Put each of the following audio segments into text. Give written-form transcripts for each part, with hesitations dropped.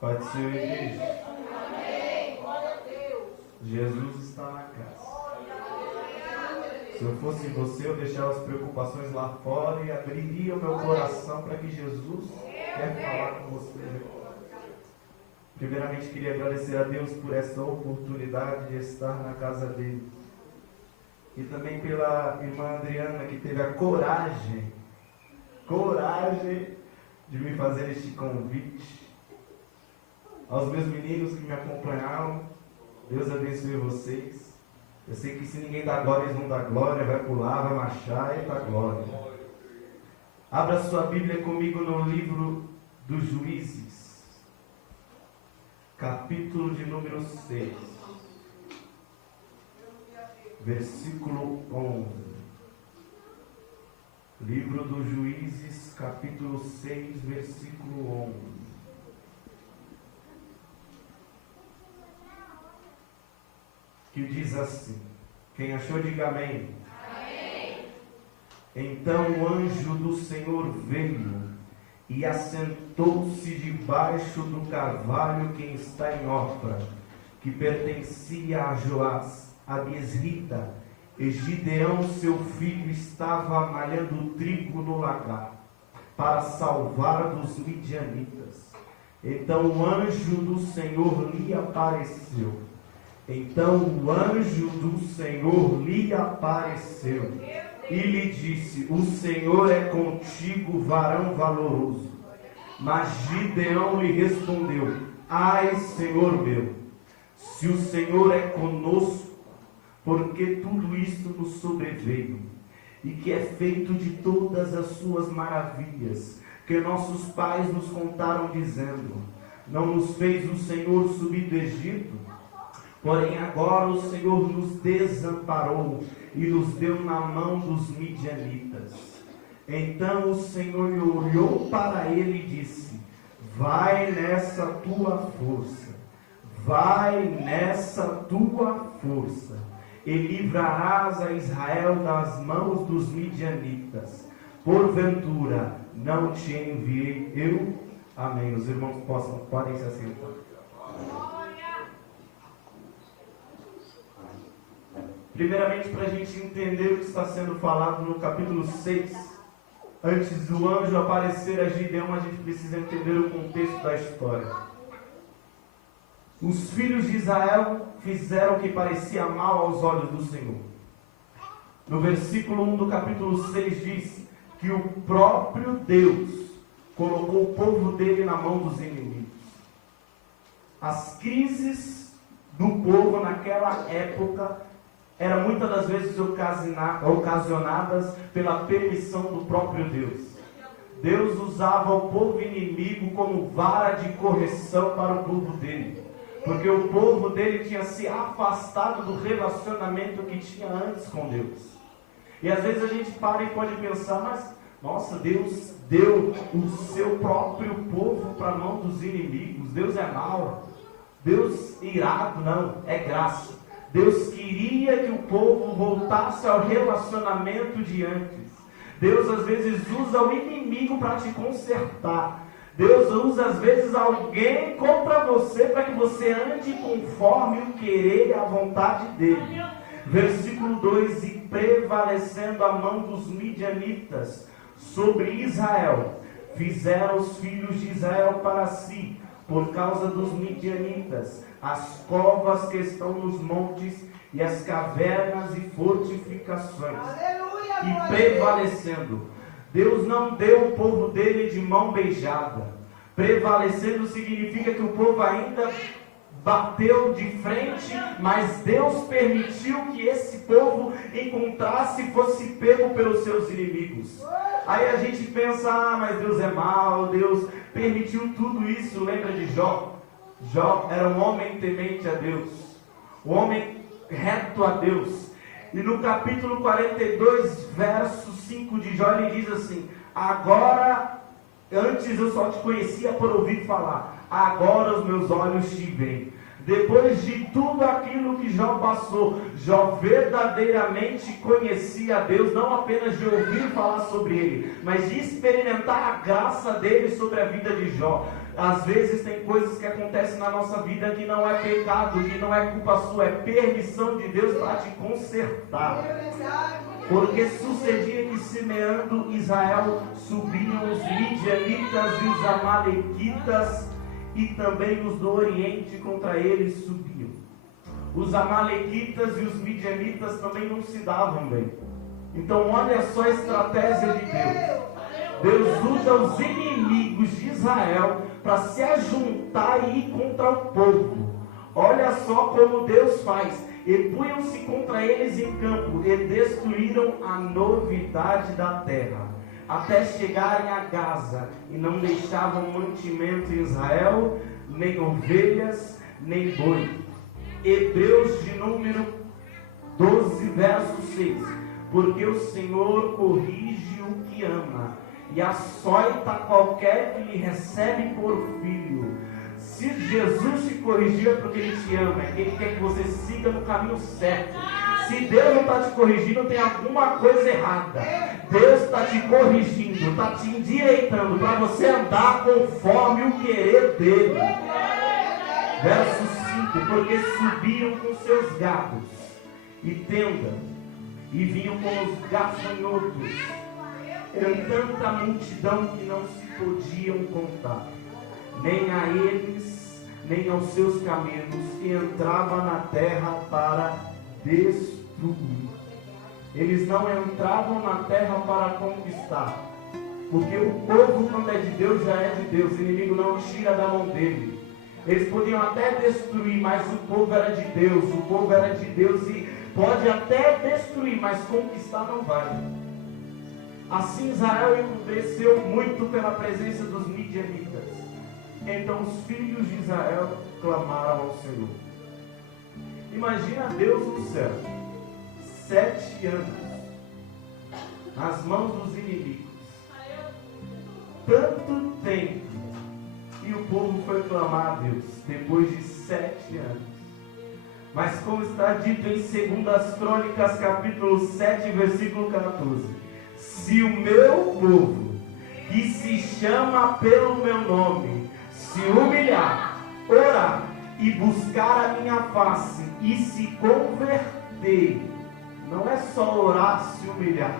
Pode ser, igreja. Jesus está na casa. Se eu fosse você, eu deixava as preocupações lá fora e abriria o meu coração para que Jesus quer falar com você. Primeiramente, queria agradecer a Deus por essa oportunidade de estar na casa dele. E também pela irmã Adriana, que teve a coragem de me fazer este convite. Aos meus meninos que me acompanharam, Deus abençoe vocês. Eu sei que se ninguém dá glória, eles vão dar glória, vai pular, vai marchar e dar glória. Abra sua Bíblia comigo no livro dos Juízes, capítulo de número 6, versículo 11. Livro dos Juízes, capítulo 6, versículo 11. Que diz assim: quem achou, diga amém. Amém. Então o anjo do Senhor veio e assentou-se debaixo do carvalho que está em Ofra, que pertencia a Joás, a Biesrita, e Gideão seu filho estava malhando trigo no lagar, para salvar dos midianitas. Então o anjo do Senhor lhe apareceu. Então o anjo do Senhor lhe apareceu e lhe disse: o Senhor é contigo, varão valoroso. Mas Gideão lhe respondeu: ai, Senhor meu, se o Senhor é conosco, porque tudo isto nos sobreveio, e que é feito de todas as suas maravilhas, que nossos pais nos contaram, dizendo: não nos fez o Senhor subir do Egito? Porém agora o Senhor nos desamparou e nos deu na mão dos midianitas. Então o Senhor olhou para ele e disse: vai nessa tua força, vai nessa tua força, e livrarás a Israel das mãos dos midianitas. Porventura não te enviei eu? Amém. Os irmãos podem se assentar. Primeiramente, para a gente entender o que está sendo falado no capítulo 6, antes do anjo aparecer a Gideão, a gente precisa entender o contexto da história. Os filhos de Israel fizeram o que parecia mal aos olhos do Senhor. No versículo 1 do capítulo 6 diz que o próprio Deus colocou o povo dele na mão dos inimigos. As crises do povo naquela época eram muitas das vezes ocasionadas pela permissão do próprio Deus. Deus usava o povo inimigo como vara de correção para o povo dele, porque o povo dele tinha se afastado do relacionamento que tinha antes com Deus. E às vezes a gente para e pode pensar: mas, nossa, Deus deu o seu próprio povo para a mão dos inimigos, Deus é mau, Deus irado. Não, é graça. Deus queria que o povo voltasse ao relacionamento de antes. Deus às vezes usa o inimigo para te consertar. Deus usa às vezes alguém contra você para que você ande conforme o querer e a vontade dele. Versículo 2: e prevalecendo a mão dos midianitas sobre Israel, fizeram os filhos de Israel para si, por causa dos midianitas, as covas que estão nos montes e as cavernas e fortificações. Aleluia, e prevalecendo, Deus não deu o povo dele de mão beijada. Prevalecendo significa que o povo ainda bateu de frente, mas Deus permitiu que esse povo encontrasse e fosse pego pelos seus inimigos. Aí a gente pensa: mas Deus é mau, Deus permitiu tudo isso. Lembra de Jó? Jó era um homem temente a Deus, um homem reto a Deus. E no capítulo 42, verso 5 de Jó, ele diz assim: agora, antes eu só te conhecia por ouvir falar, agora os meus olhos te veem. Depois de tudo aquilo que Jó passou, Jó verdadeiramente conhecia a Deus, não apenas de ouvir falar sobre Ele, mas de experimentar a graça dele sobre a vida de Jó. Às vezes tem coisas que acontecem na nossa vida que não é pecado, que não é culpa sua, é permissão de Deus para te consertar. Porque sucedia que, semeando Israel, subiam os midianitas e os amalequitas, e também os do Oriente contra eles subiam. Os amalequitas e os midianitas também não se davam bem. Então olha só a estratégia de Deus. Deus usa os inimigos de Israel para se ajuntar e ir contra o povo. Olha só como Deus faz. E punham-se contra eles em campo e destruíram a novidade da terra, até chegarem a Gaza, e não deixavam mantimento em Israel, nem ovelhas, nem boi. Hebreus de número 12, verso 6. Porque o Senhor corrige o que ama, e açoita qualquer que lhe recebe por filho. Se Jesus te corrigiu é porque Ele te ama, é que Ele quer que você siga no caminho certo. Se Deus não está te corrigindo, tem alguma coisa errada. Deus está te corrigindo, está te endireitando para você andar conforme o querer dEle. Verso 5. Porque subiam com seus gados e tenda, e vinham com os gafanhotos, em tanta multidão que não se podiam contar, nem a eles, nem aos seus camelos, e entrava na terra para destruir. Eles não entravam na terra para conquistar, porque o povo, quando é de Deus, já é de Deus. O inimigo não tira da mão dele. Eles podiam até destruir, mas o povo era de Deus. O povo era de Deus e pode até destruir, mas conquistar não vai. Assim Israel empobreceu muito pela presença dos midianitas. Então os filhos de Israel clamaram ao Senhor. Imagina Deus no céu, 7 anos, nas mãos dos inimigos, tanto tempo, e o povo foi clamar a Deus, depois de 7 anos. Mas como está dito em 2 Crônicas, capítulo 7, versículo 14, se o meu povo, que se chama pelo meu nome, se humilhar, orar e buscar a minha face e se converter, não é só orar, se humilhar,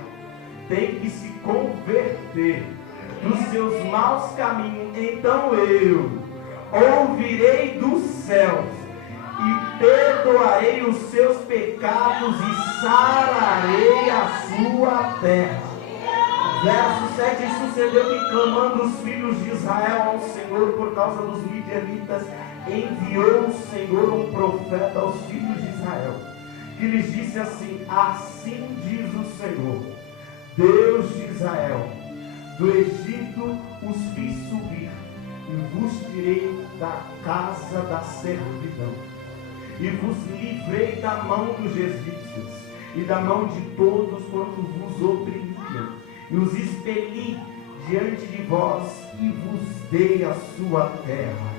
tem que se converter dos seus maus caminhos, então eu ouvirei dos céus e perdoarei os seus pecados e sararei a sua terra. Verso 7, sucedeu que, clamando os filhos de Israel ao Senhor por causa dos midianitas, enviou o Senhor um profeta aos filhos de Israel, que lhes disse assim: assim diz o Senhor, Deus de Israel, do Egito os fiz subir, e vos tirei da casa da servidão, e vos livrei da mão dos egípcios, e da mão de todos quanto vos oprimiam, e os expeli diante de vós, e vos dei a sua terra.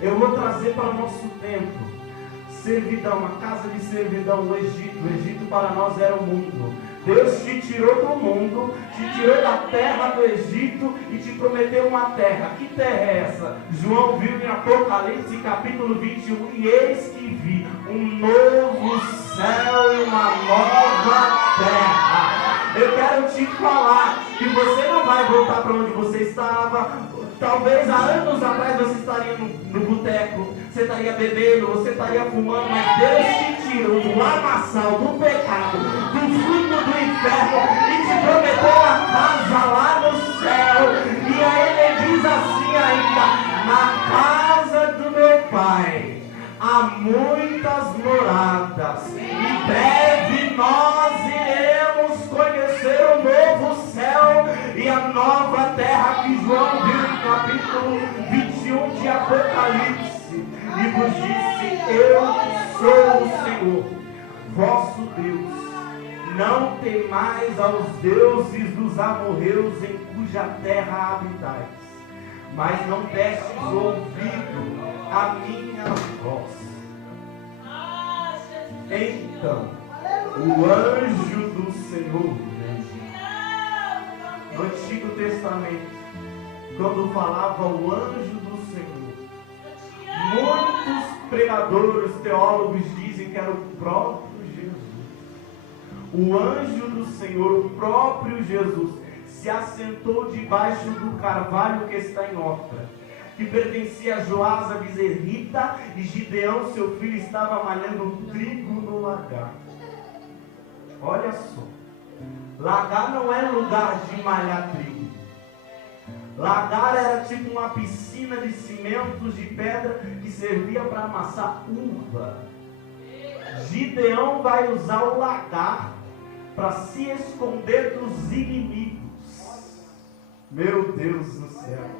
Eu vou trazer para o nosso tempo, servidão, a casa de servidão, o Egito para nós era o mundo. Deus te tirou do mundo, te tirou da terra do Egito e te prometeu uma terra. Que terra é essa? João viu em Apocalipse capítulo 21, e eis que vi um novo céu e uma nova terra. Eu quero te falar que você não vai voltar para onde você estava. Talvez há anos atrás você estaria no boteco, você estaria bebendo, você estaria fumando, mas Deus te tirou do lamaçal, do pecado, do fruto do inferno e te prometeu a casa lá no céu. E aí Ele diz assim ainda: na casa do meu Pai há muitas moradas, em breve nós iremos conhecer o novo céu e a nova terra que João viu no capítulo 21 de Apocalipse, e vos disse: eu sou o Senhor, vosso Deus. Não temais aos deuses dos amorreus em cuja terra habitais, mas não destes ouvido a minha voz. Então, o anjo do Senhor, no Antigo Testamento, quando falava o anjo do Senhor, muitos pregadores, teólogos dizem que era o próprio Jesus. O anjo do Senhor, o próprio Jesus, se assentou debaixo do carvalho que está em Ofra, que pertencia a Joás a bezerrita, e Gideão, seu filho, estava malhando trigo no lagar. Olha só, lagar não é lugar de malhar trigo. Lagar era tipo uma piscina de cimentos de pedra que servia para amassar uva. Gideão vai usar o lagar para se esconder dos inimigos. Meu Deus do céu.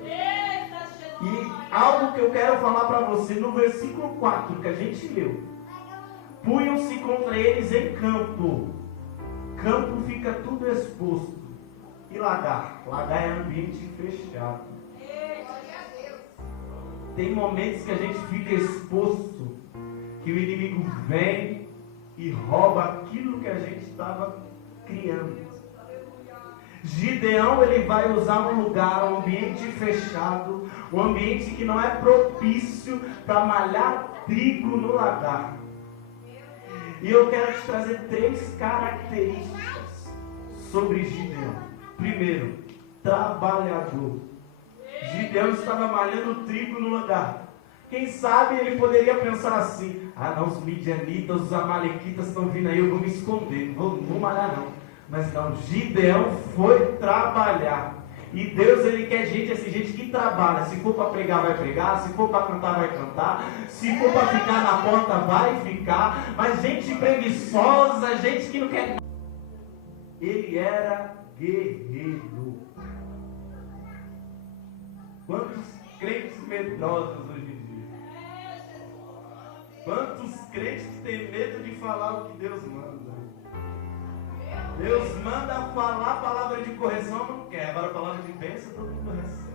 E algo que eu quero falar para você, no versículo 4 que a gente leu: punham-se contra eles em campo. Campo fica tudo exposto. E lagar? Lagar é ambiente fechado. Tem momentos que a gente fica exposto, que o inimigo vem e rouba aquilo que a gente estava criando. Gideão, ele vai usar um lugar, um ambiente fechado, um ambiente que não é propício para malhar trigo no lagar. E eu quero te trazer 3 características sobre Gideão. Primeiro, trabalhador. Gideão estava malhando trigo no lagar. Quem sabe ele poderia pensar assim: ah não, os midianitas, os amalequitas estão vindo aí, eu vou me esconder, não vou malhar não. Mas não, Gideão foi trabalhar. E Deus, ele quer gente assim, gente que trabalha. Se for para pregar, vai pregar. Se for para cantar, vai cantar. Se for para ficar na porta, vai ficar. Mas gente preguiçosa, gente que não quer. Ele era guerreiro. Quantos crentes medrosos hoje em dia? Quantos crentes que têm medo de falar o que Deus manda? Deus manda falar a palavra de correção, não quer. Agora a palavra de bênção todo mundo recebe.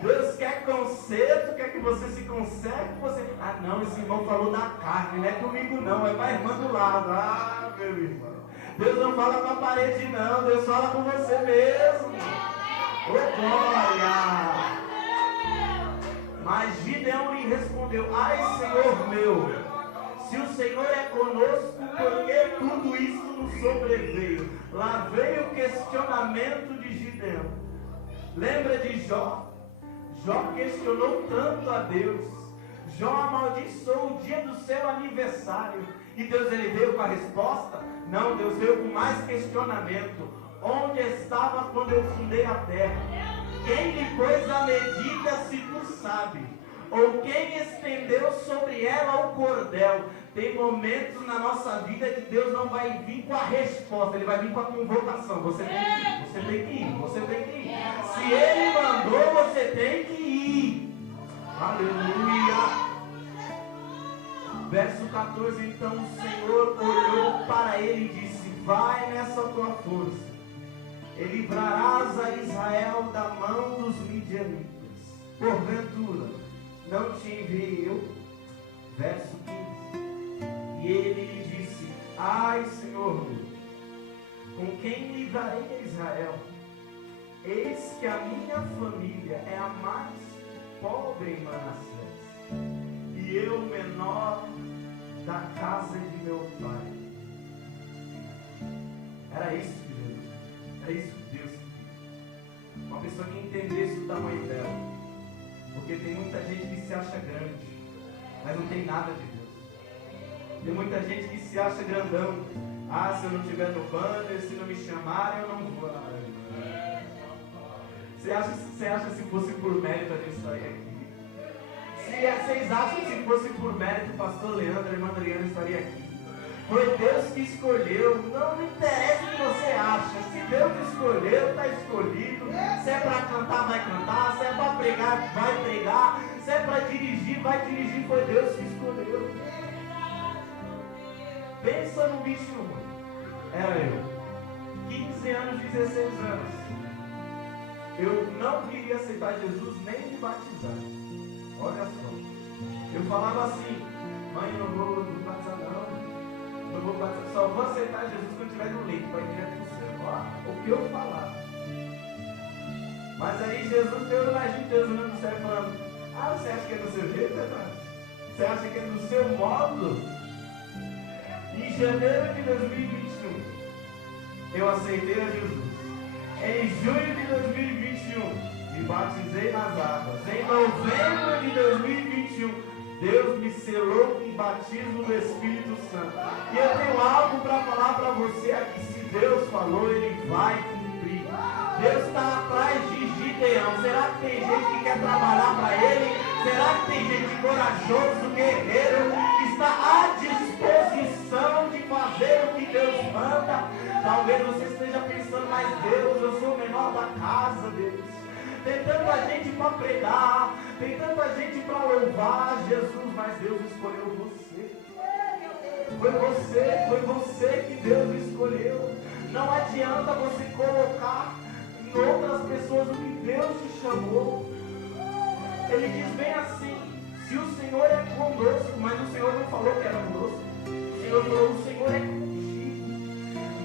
Deus quer conserto, quer que você se conserte. Você... ah não, esse irmão falou da carne, não é comigo não, é para a irmã do lado. Ah, meu irmão, Deus não fala com a parede não, Deus fala com você mesmo. Ô glória! Mas Gideão lhe respondeu: ai Senhor meu, se o Senhor é conosco, por que tudo isso nos sobreveio? Lá veio o questionamento de Gideão. Lembra de Jó? Jó questionou tanto a Deus. Jó amaldiçoou o dia do seu aniversário. E Deus, ele veio com a resposta? Não, Deus veio com mais questionamento. Onde estava quando eu fundei a terra? Quem lhe pôs a medida, se tu sabe? Ou quem estendeu sobre ela o cordel? Tem momentos na nossa vida que Deus não vai vir com a resposta, Ele vai vir com a convocação. Você tem que ir, você tem que ir, você tem que ir. Se Ele mandou, você tem que ir. Aleluia. Verso 14, então o Senhor olhou para ele e disse: vai nessa tua força, e livrarás a Israel da mão dos midianitas. Porventura, não te enviei eu? Verso 15. E ele lhe disse: ai, Senhor meu, com quem livrarei a Israel? Eis que a minha família é a mais pobre em Manassés, e eu menor da casa de meu pai. Era isso que Deus, era isso que Deus queria. Uma pessoa que entendesse o tamanho dela. Porque tem muita gente que se acha grande, mas não tem nada de Deus. Tem muita gente que se acha grandão. Ah, se eu não estiver no banner, se não me chamarem, eu não vou. Você acha se fosse por mérito a gente estaria aqui? Vocês acham que se fosse por mérito o pastor Leandro, a irmã Adriana estaria aqui? Foi Deus que escolheu. Não interessa o que você acha. Se Deus escolheu, está escolhido. Se é para cantar, vai cantar. Se é para pregar, vai pregar. Se é para dirigir, vai dirigir. Foi Deus que escolheu. Pensa no bicho ruim. Era eu. 15 anos, 16 anos. Eu não queria aceitar Jesus nem me batizar. Olha só. Eu falava assim: Mãe, eu não vou batizar não. Não vou batizar. Só vou aceitar Jesus quando estiver no leito. Vai direto do céu. Ó, o que eu falar. Mas aí Jesus, eu imagino Deus olhando do céu falando: ah, você acha que é do seu jeito, Renato? Você acha que é do seu modo? Em janeiro de 2021, eu aceitei a Jesus. Em junho de 2021, me batizei nas águas. Em novembro de 2021, Deus me selou com o batismo do Espírito Santo. E eu tenho algo para falar para você aqui. Se Deus falou, Ele vai cumprir. Deus está atrás de Gideão. Será que tem gente que quer trabalhar para Ele? Será que tem gente corajoso, guerreiro, que está à disposição de fazer o que Deus manda? Talvez você esteja pensando: mas Deus, eu sou o menor da casa, Deus. Tem tanta gente para pregar, tem tanta gente para louvar Jesus, mas Deus escolheu você. Foi você que Deus escolheu. Não adianta você colocar em outras pessoas o que Deus te chamou. Ele diz bem assim: se o Senhor é conosco, mas o Senhor não falou que era conosco. O Senhor falou: o Senhor é contigo.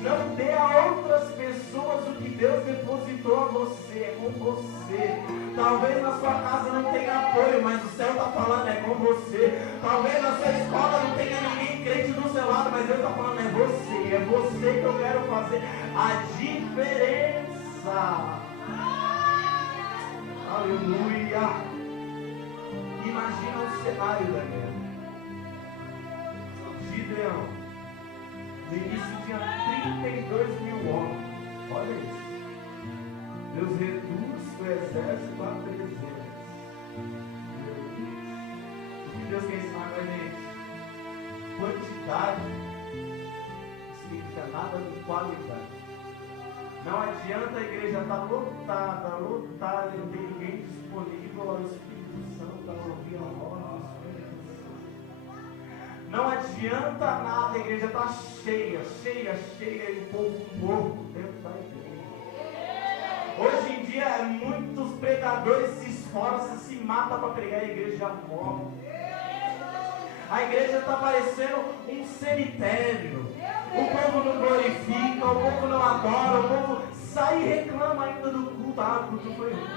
Não dê a outras pessoas o que Deus depositou a você. É com você. Talvez na sua casa não tenha apoio, mas o céu está falando: é com você. Talvez na sua escola não tenha ninguém crente do seu lado, mas Deus está falando: é você. É você que eu quero fazer a diferença. Aleluia. Imagina o cenário da guerra. Gideão, no início tinha 32 mil homens. Olha isso. Deus reduz o exército a 300. O que Deus quer ensinar para a gente? Quantidade não significa nada de qualidade. Não adianta a igreja estar lotada, e não tem ninguém disponível ao Espírito Santo para ouvir a voz do Espírito Santo. Não adianta nada a igreja estar cheia, e o povo morto dentro da igreja. Hoje em dia, muitos pregadores se esforçam, se matam para pregar, a igreja morre. A igreja está parecendo um cemitério. O povo não glorifica, o povo não adora, o povo sai e reclama ainda do culto. Ah, o culto foi ruim.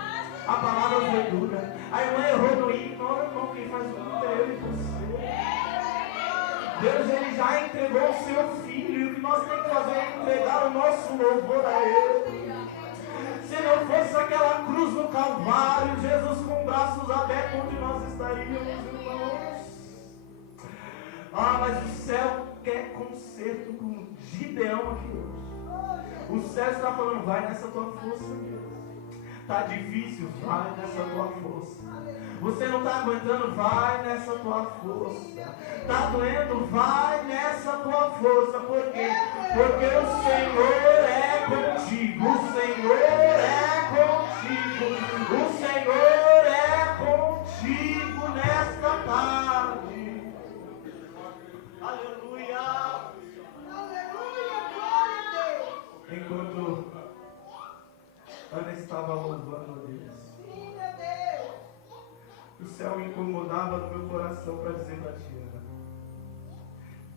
A palavra foi dura. A irmã errou no hino. Não, irmão, quem faz o culto é eu e você. Deus, Ele já entregou o seu Filho. E o que nós temos que fazer é entregar o nosso louvor a Ele. Se não fosse aquela cruz no Calvário, Jesus com braços abertos, onde nós estaríamos, irmãos? Ah, mas o céu quer conserto com Gideão aqui hoje. O céu está falando: vai nessa tua força, Deus. Está difícil, vai nessa tua força. Você não está aguentando, vai nessa tua força. Está doendo, vai nessa tua força. Por quê? Porque o Senhor é contigo. O Senhor é contigo. O Senhor é contigo nesta tarde. Aleluia! Aleluia! Glória a Deus! Enquanto Ana estava louvando a Deus, sim, meu Deus, o céu me incomodava no meu coração para dizer para ti: Ana,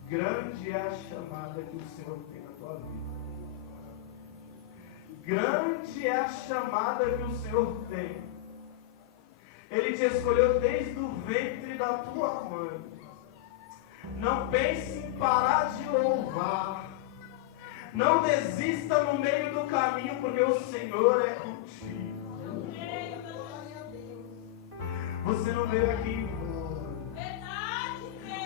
grande é a chamada que o Senhor tem na tua vida. Grande é a chamada que o Senhor tem. Ele te escolheu desde o ventre da tua mãe. Não pense em parar de louvar. Não desista no meio do caminho, porque o Senhor é contigo. Você não veio aqui.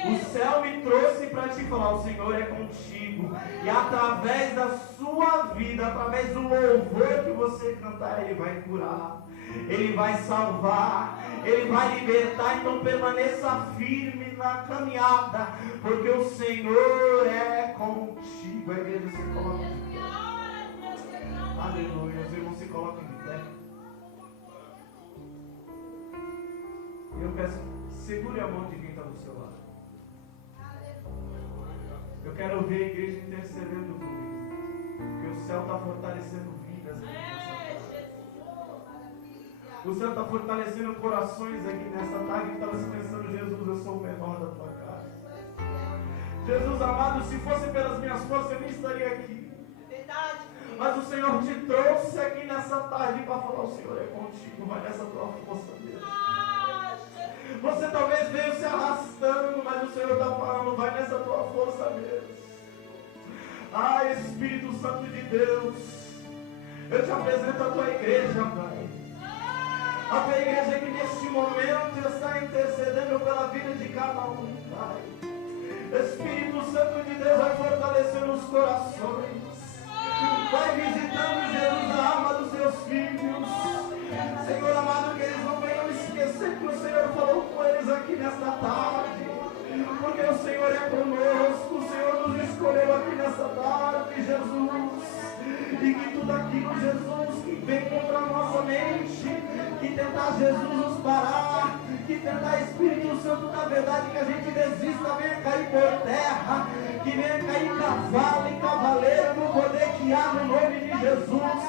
O céu me trouxe para te falar: o Senhor é contigo. E através da sua vida, através do louvor que você cantar, Ele vai curar, Ele vai salvar, Ele vai libertar. Então permaneça firme na caminhada, porque o Senhor é contigo. A igreja se coloca de pé. Aleluia. Os irmãos se colocam de pé. Eu peço, segure a mão de quem está do seu lado. Eu quero ver a igreja intercedendo comigo, porque o céu está fortalecendo vidas aqui nessa tarde. O céu está fortalecendo corações aqui nessa tarde que estava se pensando: Jesus, eu sou o menor da tua casa. Jesus amado, se fosse pelas minhas forças, eu nem estaria aqui. Verdade. Mas o Senhor te trouxe aqui nessa tarde para falar: o Senhor é contigo, vai nessa tua força mesmo. Você talvez veio se arrastando, mas o Senhor está falando: vai nessa tua força mesmo. Ah, Espírito Santo de Deus, eu te apresento a tua igreja, Pai. A tua igreja que neste momento está intercedendo pela vida de cada um, Pai. Espírito Santo de Deus, vai fortalecer os corações. Vai visitando, Jesus, a alma dos seus filhos. Senhor amado, que eles não venham esquecer que o Senhor falou com eles aqui nesta tarde. Porque o Senhor é conosco, o Senhor nos escolheu aqui nesta tarde, Jesus. E que tudo aquilo, Jesus, que vem contra a nossa mente, que tentar, Jesus, nos parar, que tentar, Espírito Santo, na verdade, que a gente desista, venha cair por terra, que venha cair cavalo e cavaleiro no poder que há no nome de Jesus.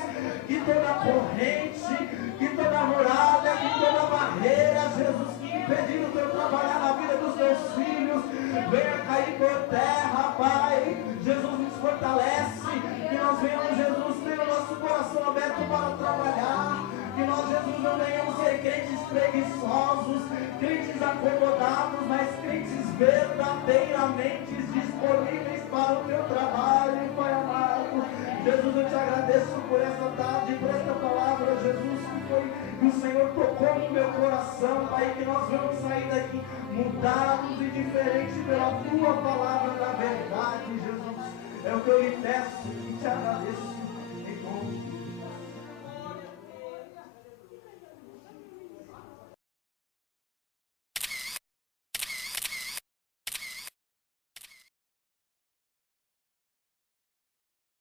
Que toda corrente, que toda muralha, que toda barreira, Jesus, que impediu o teu trabalhar na vida dos teus filhos, venha cair por terra, Pai. Jesus, nos fortalece, que nós venhamos, Jesus, ter o nosso coração aberto para trabalhar, que nós, Jesus, não venhamos ser crentes preguiçosos, crentes acomodados, mas crentes verdadeiramente disponíveis para o teu trabalho, Pai amado. Jesus, eu te agradeço por esta tarde, por esta palavra, Jesus, que o Senhor tocou no meu coração, Pai, que nós vamos sair daqui mudados e diferentes pela tua palavra da verdade, Jesus. É o que eu lhe peço e te agradeço.